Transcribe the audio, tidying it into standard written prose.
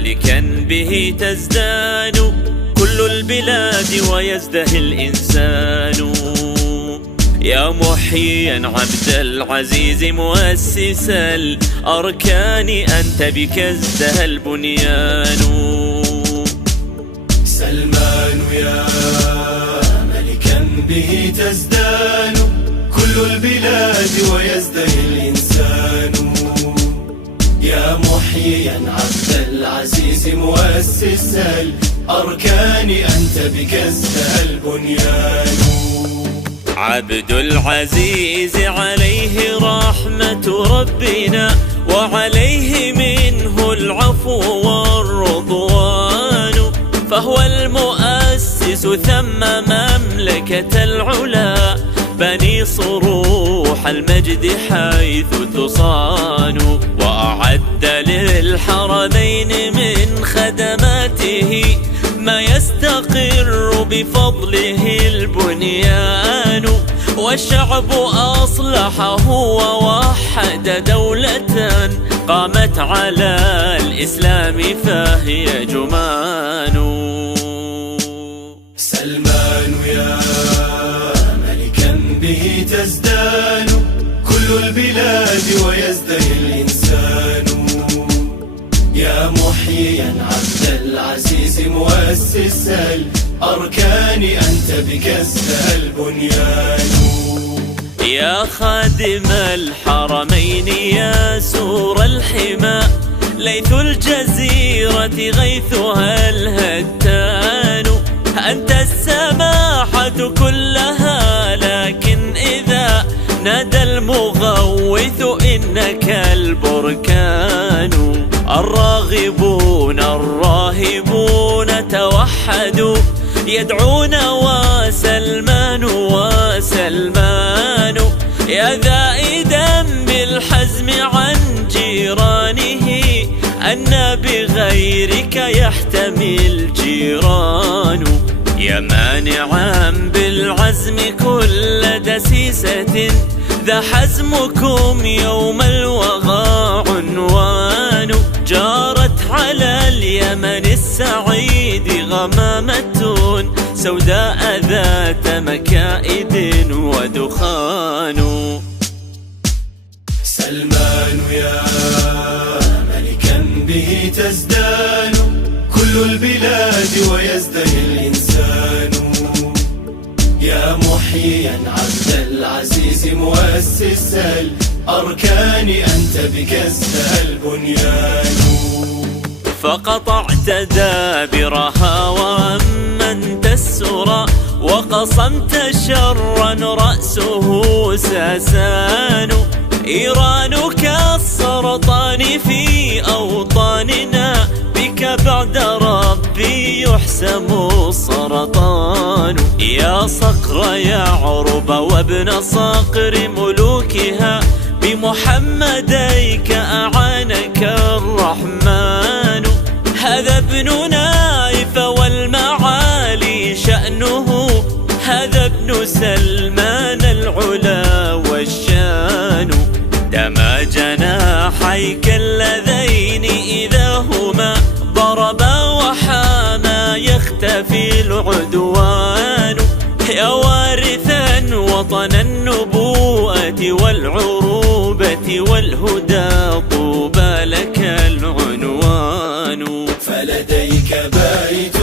ملكا به تزدان كل البلاد ويزدهي الإنسان. يا محييا عبد العزيز مؤسس الأركان أنت بك ازدهى البنيان. سلمان يا ملكا به تزدان كل البلاد ويزدهي الإنسان. يا محييا عبد العزيز مؤسس الأركان أنت بك ازدهى البنيان. عبد العزيز عليه رحمة ربنا وعليه منه العفو والرضوان. فهو المؤسس ثم مملكة العلا بني صروح المجد حيث تصان. وأعد للحرمين من خدماته ما يستقر بفضله البنيان. والشعب أصلحه ووحد دولة قامت على الإسلام فهي جمان. سلمان يا ملكا به تزدان كل البلاد ويزدهي الإنسان. يا محييا عبد العزيز مؤسس الأركان أنت بك ازدهى البنيان. يا خادم الحرمين يا سور الحمى ليث الجزيرة غيثها الهتان. أنت السماحة كلها لكن إذا نادى المغوث إنك البركان. الراغبون الراهبون توحدوا يدعون وسلمان وسلمان. يا ذائدا بالحزم عن جيرانه أن بغيرك يحتمي الجيران. يا مانعا بالعزم كل دسيسة ذا حزمكم يوم الوغى عنوان. جارت على اليمن السعيد غمامة سوداء ذات مكائد ودخان. سلمان يا ملكا به تزدان كل البلاد ويزدهي الإنسان. يا محييا عبد العزيز مؤسس الأركان أنت بك ازدهى البنيان. فقطعت دابرها وأمنت السرى وقصمت شرا رأسه ساسان. إيران كالسرطان في أوطاننا بك بعد ربي يحسم السرطان. يا صقر يعرب وابن صقر ملوكها بمحمديك أعانك الرحمن. هذا ابن نايف والمعالي شأنه هذا ابن سلمان العلا والشان. دما جناحيك اللذين إذا هما ضربا وحاما يختفي العدوان. يا وارثا وطن النبوءة والعروبة والهدى طوبى لك العنوان. فلديك بيت